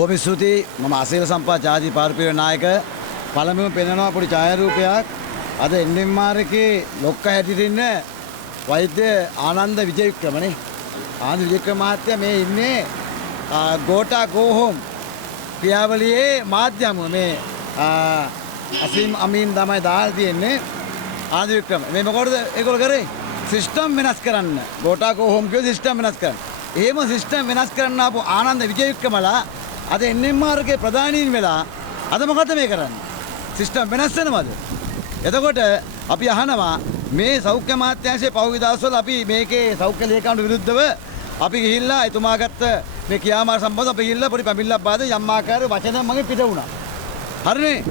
බොහොම ස්තුතියි. මම අසීල සම්පත් ජාතික පාර්ලිමේන්තු නායක පළමුවෙන් පෙන්වනවා පොඩි ඡායාරූපයක්. අද NMR එකේ ලොක්ක හැටියට ඉන්න වෛද්‍ය ආනන්ද විජේවික්‍රමනේ. ආනන්ද විජේවික්‍රම මහත්තයා මේ ඉන්නේ ගෝටා ගෝ හෝම් ක්‍රියාවලියේ මාධ්‍යම මේ අසීම් අමීන් තමයි දාලා තියෙන්නේ. ආනන්ද වික්‍රම මේ මොකටද ඒගොල්ලෝ කරේ? සිස්ටම් වෙනස් කරන්න. ගෝටා ගෝ හෝම් කියෝ සිස්ටම් වෙනස් කරන්න. එහෙම සිස්ටම් වෙනස් කරන්න ආපු ආනන්ද විජේවික්‍රමලා අද NMR එකේ ප්‍රධානීන් වෙලා අද මොකද මේ කරන්නේ? සිස්ටම් වෙනස් වෙනවද? එතකොට අපි අහනවා මේ සෞඛ්‍ය අමාත්‍යාංශයේ පහුගිය දවස්වල අපි මේකේ සෞඛ්‍ය ලේකම්ට විරුද්ධව අපි ගිහිල්ලා එතුමා ගත්ත මේ ක්‍රියාමාර සම්බන්ධව අපි ගිහිල්ලා පොඩි පැමිණිල්ලක් බාද යම් ආකාර වචන මගේ පිට වුණා. හරිනේ?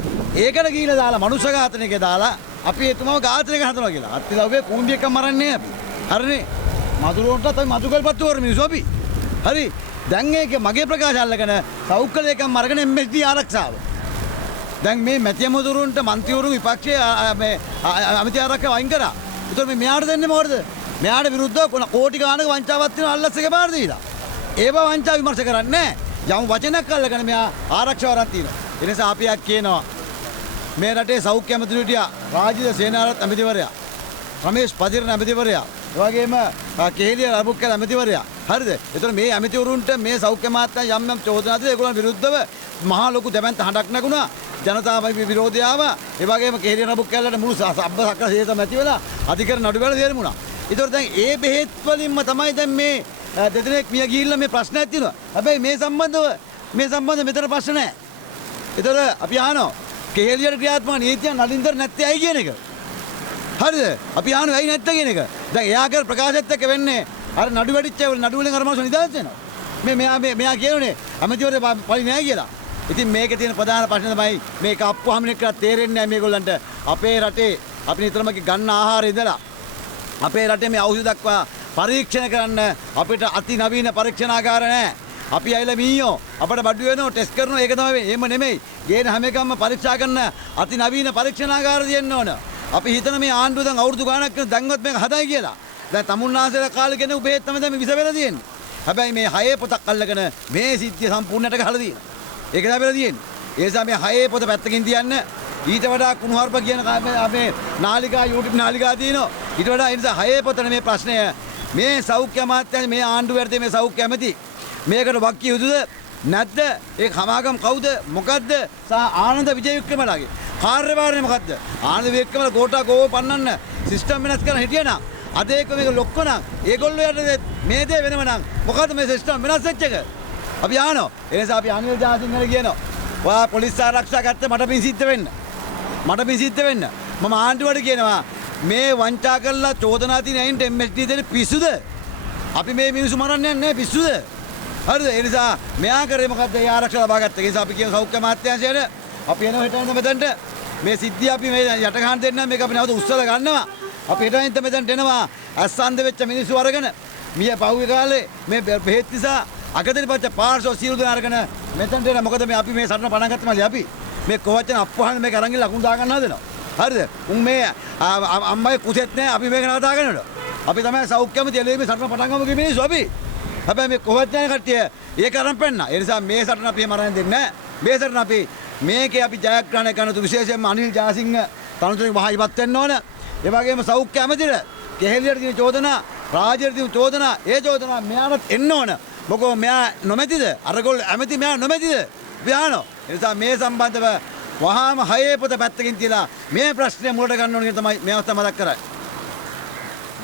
ඒකට ගිහිල්ලා දාලා මනුෂ්‍ය ඝාතනයක දාලා අපි එතුමාව ඝාතනය කරනවා කියලා. අත්තිලව්වේ කුඹි එකක් මරන්නේ අපි. හරිනේ? මදුරුවන්ට අපි මදුකල්පත්තු වර මිනිස්සු අපි. හරි? දැන් ඒක මගේ ප්‍රකාශ අල්ලගෙන සෞඛ්‍ය ලේකම් අරගෙන MSD ආරක්ෂාව. දැන් මේ මැතිවරුන්ට മന്ത്രിවරුන් විපක්ෂයේ මේ අමිති ආරක්ෂාව අයින් කරා. ඒතර මේ මෙයාට දෙන්නේ මොකටද? මෙයාට විරුද්ධව කෝටි ගාණක වංචාවක් තියෙන අල්ලස් එක බාර දීලා. ඒව වංචා විමර්ශ කරන්නේ නැහැ. යම් වචනයක් අල්ලගෙන මෙයා ආරක්ෂාව අරන් තියෙනවා. ඒ නිසා අපි කියනවා මේ රටේ සෞඛ්‍ය අමාත්‍රිටියා රාජිත සේනාරත් අමාත්‍යවරයා රමේෂ් පදිරණ අමාත්‍යවරයා ඒ වගේම කෙහෙලිය රබුක්කල අමාත්‍යවරයා හරිද? ඒතර මේ අමාත්‍යවරුන්ට මේ සෞඛ්‍ය අමාත්‍යා යම් යම් චෝදනා දී ඒගොල්ලන් විරුද්ධව මහා ලොකු දැවැන්ත හඬක් නැගුණා. ජනතාවගේ විරෝධය ආවා. ඒ වගේම කෙහෙලිය රබුක්කලට මුළු සබ්බ සක්‍ර හේත නැති වෙලා අධිකරණ නඩු වල තේරුණා. ඒතර දැන් ඒ බෙහෙත් වලින්ම තමයි දැන් මේ දෙදෙනෙක් මිය ගිහිල්ලා මේ ප්‍රශ්නයක් තියෙනවා. හැබැයි මේ සම්බන්ධව මෙතන ප්‍රශ්න නැහැ. ඒතර අපි අහනවා කෙහෙලියට ක්‍රියාත්මක නීතිය නලින්දර නැත්තේ ඇයි කියන එක. හරිද? අපි අහනවා ඇයි නැත්තේ කියන එක. දැන් එයා කර ප්‍රකාශයත් එක්ක වෙන්නේ අර නඩු වැඩිච්ච නඩු වලින් අර මාසු නිදාස් වෙනවා. මෙයා කියනනේ අමතිවරේ පරි නෑ කියලා. ඉතින් මේකේ තියෙන ප්‍රධාන ප්‍රශ්නේ තමයි මේක අප්පුවාම නෙක්කලා තේරෙන්නේ නැහැ මේගොල්ලන්ට. අපේ රටේ අපි නිතරම ගන්න ආහාරය ඉඳලා අපේ රටේ මේ ඖෂධ දක්වා පරීක්ෂණ කරන්න අපිට අති නවීන පරීක්ෂණාගාර නැහැ. අපි ඇවිල්ලා මීයෝ අපිට බඩු වෙනවා ටෙස්ට් කරනවා ඒක තමයි. එහෙම නෙමෙයි. ගේන හැම එකම පරීක්ෂා කරන අති නවීන පරීක්ෂණාගාර තියෙන්න ඕන. අපි හිතන මේ ආණ්ඩුව දැන් අවුරුදු ගාණක් කරන දැන්වත් මේක හදයි කියලා. දැන් තමුන්නාසේලා කාලේ කෙනෙක් උබේත් තමයි දැන් විස වෙලා තියෙන්නේ. හැබැයි මේ හයේ පොතක් අල්ලගෙන මේ සිද්ධිය සම්පූර්ණයට ගහලා තියෙනවා. ඒක තමයි වෙලා තියෙන්නේ. ඒ නිසා මේ හයේ පොත පැත්තකින් තියන්න ඊට වඩා කුණුහරුප කියන මේ නාලිකා YouTube නාලිකා තියෙනවා. ඊට වඩා ඒ නිසා හයේ පොතනේ මේ ප්‍රශ්නය මේ සෞඛ්‍ය අමාත්‍යාංශ මේ ආණ්ඩුව යටතේ මේ සෞඛ්‍ය ඇමති මේකට වක්කිය යුතුද නැද්ද? ඒ කමාගම් කවුද? මොකද්ද? සහ ආනන්ද විජේවික්‍රමලාගේ කාර්යභාරය මොකද්ද? ආනන්ද විජේවික්‍රමලා ගෝඨා ගෝව පන්නන්න සිස්ටම් වෙනස් කරන හිටියනම් අද ඒක මේක ලොක්කනම් ඒගොල්ලෝ යටතේ මේ දේ වෙනව නම් මොකද්ද මේ සිස්ටම් වෙනස් වෙච්ච එක? අපි අහනවා. ඒ නිසා අපි අනිල් ජාසිංහල කියනවා. ඔයා පොලිස් ආරක්ෂා ගත්ත මට පින් සිද්ධ වෙන්න. මම ආණ්ඩුවට කියනවා මේ වංචා කරලා චෝදනා තියෙන අයින්ට MSD දෙන්න පිස්සුද? අපි මේ මිනිස්සු මරන්නේ නැහැ පිස්සුද? හරිද? ඒ නිසා මෙයා කරේ මොකද්ද? ඒ ආරක්ෂා ලබා ගත්තා. ඒ නිසා අපි කියන සෞඛ්‍ය අමාත්‍යාංශයට අපි එනවා හෙට මෙතනට මේ සිද්ධිය අපි මේ යට ගන්න දෙන්න මේක අපි නැවත උස්සලා ගන්නවා. අපි හෙට මෙතනට එනවා අස්සන්ද වෙච්ච මිනිස්සු අරගෙන මිය පහුවේ කාලේ මේ බෙහෙත් නිසා අගදෙනිපච්ච පාර්ශ්ව සියලු දෙනා අරගෙන මෙතනට එන මොකද මේ අපි මේ සටන පණ ගත්තමලි අපි මේ කොවච්චන අප්පහන් මේක අරන් ගිහලා ලකුණු දා ගන්න හදනවා. හරිද? උන් මේ අම්මයි කුසෙත් නැහැ අපි මේක නවතා ගන්නකොට. අපි තමයි සෞඛ්‍ය අමාත්‍ය එළියේ මේ සටන පටන් ගමු කියන මිනිස්සු අපි. හැබැයි මේ කොවච්චන කට්ටිය ඒක අරන් පෙන්න. ඒ නිසා මේ සටන අපි මරන්න දෙන්නේ නැහැ. මේ සටන අපි මේකේ අපි ජයග්‍රහණය කරන තු විශේෂයෙන්ම අනිල් ජාසිංහ තනතුරේ වහා ඉවත් වෙන්න ඕන. ඒ වගේම සෞඛ්‍ය අමාත්‍යට කෙහෙලියට තියෙන චෝදනා, රාජ්‍යයට තියෙන චෝදනා, ඒ චෝදනා මෙයාට එන්න ඕන. මොකෝ මෙයා නොමැතිද? අරගොල්ල ඇමති මෙයා නොමැතිද? විහානෝ. ඒ නිසා මේ සම්බන්ධව වහාම හයේ පොත පැත්තකින් තියලා මේ ප්‍රශ්නේ මුලට ගන්න ඕන කියන තමයි මේ අවස්ථාව මතක් කරන්නේ.